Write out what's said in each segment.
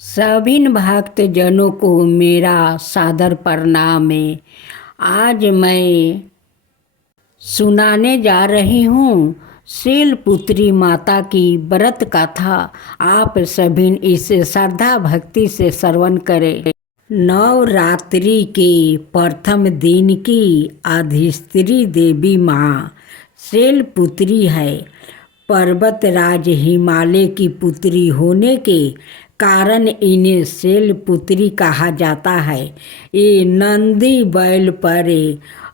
सभी भक्त जनों को मेरा सादर प्रणाम है। आज मैं सुनाने जा रही हूँ शैलपुत्री माता की व्रत कथा। आप सभी इसे श्रद्धा भक्ति से श्रवण करें। नवरात्रि के प्रथम दिन की अधिष्ठात्री देवी माँ शैलपुत्री है। पर्वतराज हिमालय की पुत्री होने के कारण इन्हें शैलपुत्री कहा जाता है। ये नंदी बैल पर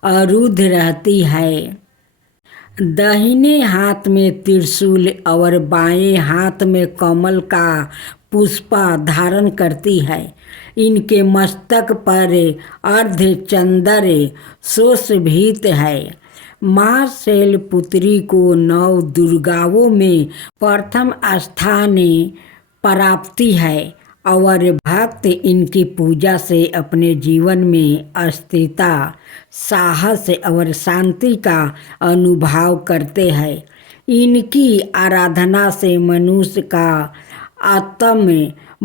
आरूढ़ रहती है। दाहिने हाथ में त्रिशूल और बाएं हाथ में कमल का पुष्पा धारण करती है। इनके मस्तक पर अर्धचंद्र सुशोभित है। माँ शैलपुत्री को नव दुर्गाओं में प्रथम स्थान प्राप्ति है और भक्त इनकी पूजा से अपने जीवन में स्थिरता, साहस और शांति का अनुभव करते हैं। इनकी आराधना से मनुष्य का आत्म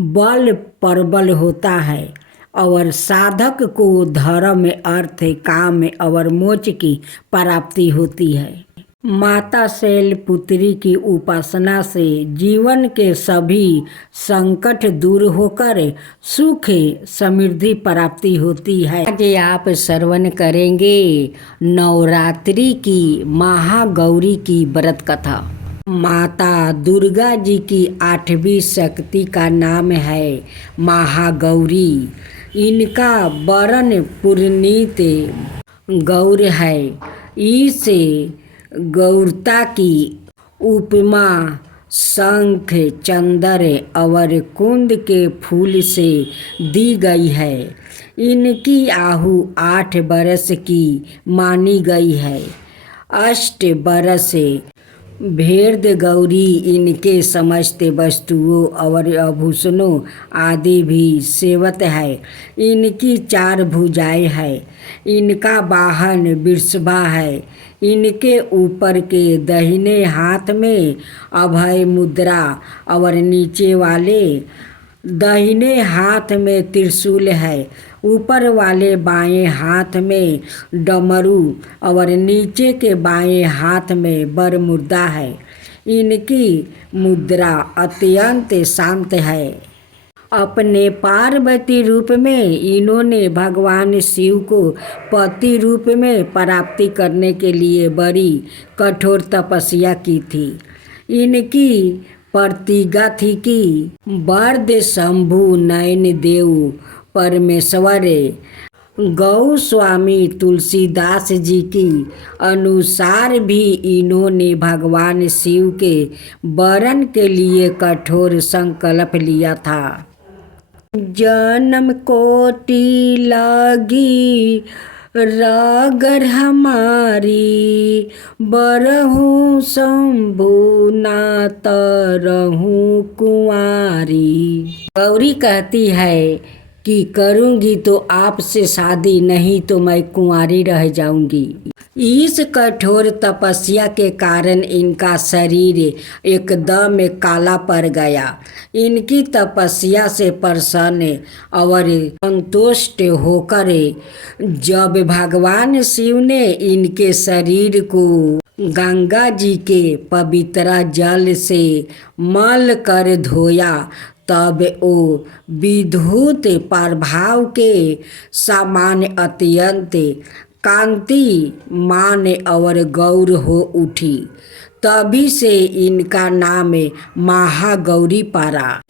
बल प्रबल होता है और साधक को धर्म, अर्थ, काम और मोक्ष की प्राप्ति होती है। माता शैलपुत्री की उपासना से जीवन के सभी संकट दूर होकर सुख समृद्धि प्राप्ति होती है। आज आप श्रवण करेंगे नवरात्रि की महागौरी की व्रत कथा। माता दुर्गा जी की 8वीं शक्ति का नाम है महागौरी। इनका वर्ण पुरनीत गौर है। इस गौरता की उपमा शंख, चंद्र और कुंद के फूल से दी गई है। इनकी आयु 8 वर्ष की मानी गई है। 8 वर्ष भेद गौरी इनके समस्त वस्तुओं और आभूषणों आदि भी सेवत है। इनकी 4 भुजाएं हैं। इनका वाहन वृषभा है। इनके ऊपर के दाहिने हाथ में अभय मुद्रा और नीचे वाले दाहिने हाथ में त्रिशूल है। ऊपर वाले बाएं हाथ में डमरू और नीचे के बाएं हाथ में बरमुद्रा है। इनकी मुद्रा अत्यंत शांत है। अपने पार्वती रूप में इन्होंने भगवान शिव को पति रूप में प्राप्ति करने के लिए बड़ी कठोर तपस्या की थी। इनकी प्रतिज्ञा थी कि वरद शंभु नयन देव परमेश्वर गोस्वामी तुलसीदास जी की अनुसार भी इन्होंने भगवान शिव के वरण के लिए कठोर संकल्प लिया था। जन्म कोटि लागी रागर हमारी, बरहूँ शंभु ना तरहूँ कुंवारी। गौरी कहती है कि करूँगी तो आपसे शादी, नहीं तो मैं कुंवारी रह जाऊंगी। इस कठोर तपस्या के कारण इनका शरीर एकदम काला पड़ गया। इनकी तपस्या से प्रसन्न और संतुष्ट होकर जब भगवान शिव ने इनके शरीर को गंगा जी के पवित्र जल से मल कर धोया, तब वो विद्युत प्रभाव के समान अत्यंत कांतिमान और गौर हो उठी। तभी से इनका नाम महागौरी पड़ा।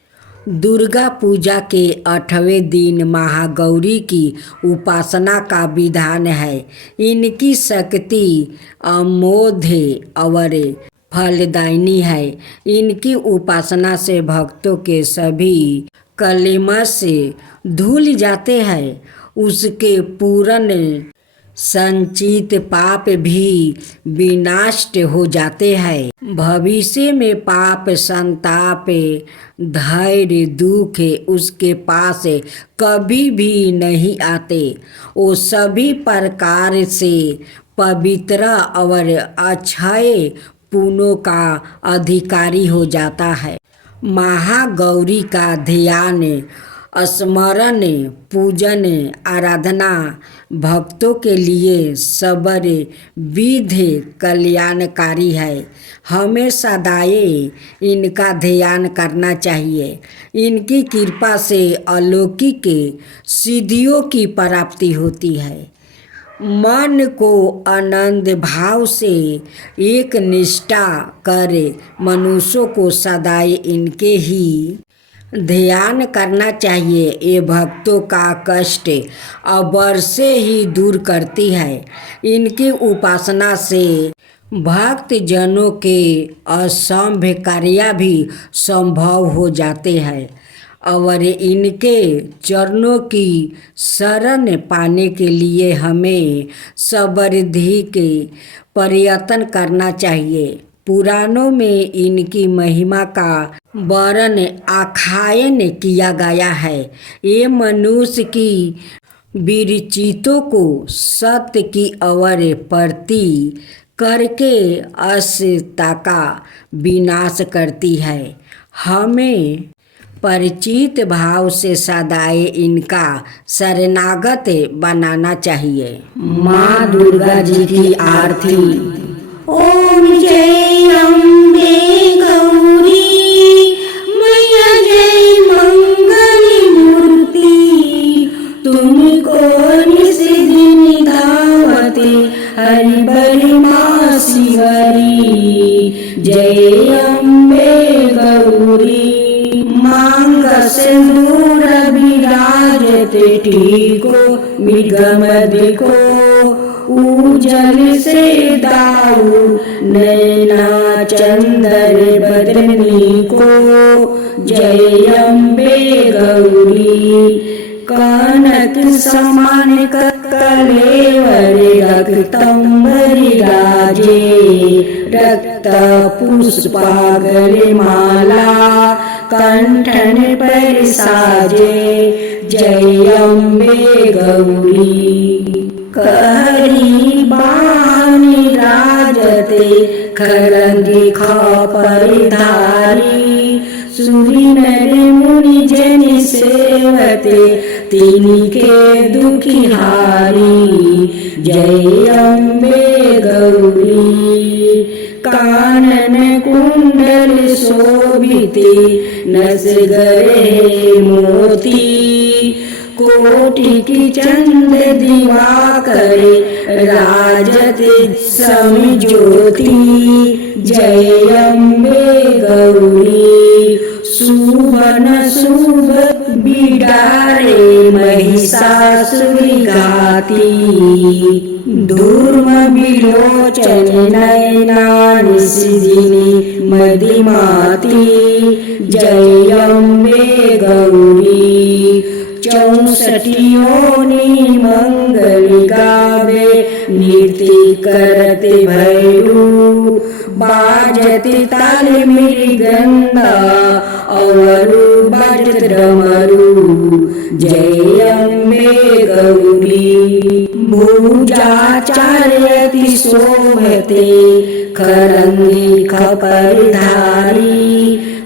दुर्गा पूजा के 8वें दिन महागौरी की उपासना का विधान है। इनकी शक्ति अमोघ और फलदायिनी है। इनकी उपासना से भक्तों के सभी कलेमस धुल जाते हैं। उसके पूर्ण संचित पाप भी विनाश हो जाते हैं। भविष्य में पाप, संताप, धैर्य, दुख उसके पास कभी भी नहीं आते। वो सभी प्रकार से पवित्र और अक्षय पुण्यों का अधिकारी हो जाता है। महागौरी का ध्यान, स्मरण, पूजन, आराधना भक्तों के लिए सबर विधि कल्याणकारी है। हमें सदाए इनका ध्यान करना चाहिए। इनकी कृपा से अलौकिक सिद्धियों की प्राप्ति होती है। मन को आनंद भाव से एक निष्ठा करे मनुष्यों को सदाए इनके ही ध्यान करना चाहिए। ये भक्तों का कष्ट अवश्य ही दूर करती है। इनकी उपासना से भक्त जनों के असंभव कार्य भी संभव हो जाते हैं और इनके चरणों की शरण पाने के लिए हमें समृद्धि के प्रयत्न करना चाहिए। पुराणों में इनकी महिमा का वर्णन आख्यान किया गया है। ये मनुष्य की विरचितों को सत्य की ओर प्रति करके अस्मिता का विनाश करती है। हमें परिचित भाव से सदाए इनका शरणागत बनाना चाहिए। माँ दुर्गा जी की आरती। ओम जय अम्बे गौरी मैया जय मंगल मूर्ति, तुमको निस दिन धावते हरि बरि माँ शिवरी। जय अम्बे गौरी मांग सिंदूर विराजते टीको मृगमद को, उजल से दाऊ नैना चंदर बदनी को। जय अम्बे गौरी कनक समान कलेवर रक्तंबरी राजे, रक्त पुष्पागर माला कंठन पर साजे। जय अम्बे गौरी कहरी बानी राजते खरंगी खापर धारी, सुरी नर मुनि जन सेवते तिनके दुखी हारी। जय अम्बे गौरी कानन कुंडल शोभिते नस गरे मोती, कोटि की चंद दिवाकर राजते समज्योति। जय अम्बे गौरी सुबन शुभ बिडारे महिषासुरी घाती, धूर्म विलोचन नयना निशिदिनी मदिमाती। जय अम्बे गौरी 64 योनि मंगल गावे नृत्य करते भैरू, बाजते ताल मृदंगा और बाजत डमरू। जय अम्बे गौरी भुजाचार्यति शोभते खरंगी खपर धारी,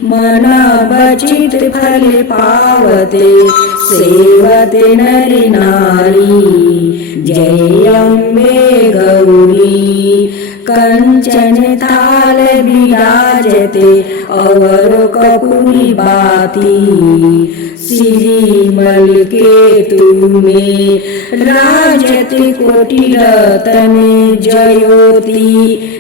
मन बचित फल पावते सेवते नर नारी। जय अम्बे गौरी कंचन थाल विराजते और कपूरी बाती, श्रीमल के तुम्हें राजते कोटि रतन जयोति।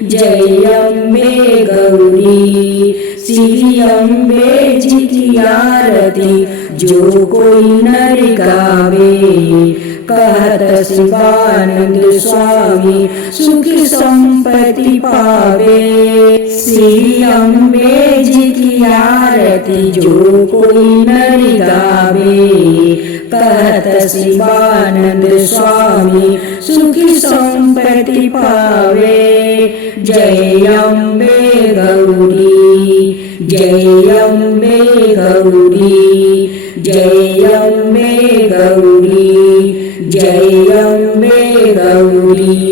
जय अम्बे गौरी श्री अम्बे जी की आरती जो कोई नर गावे, कहत शिवानंद स्वामी सुखी संपत्ति पावे। श्री अम्बे जी की आरती जो कोई नर गावे, कहत शिवानंद स्वामी सुखी संपत्ति पावे। जय अम्बे गौरी जय अम्बे गौरी जय अम्बे गौरी जय अम्बे गौरी।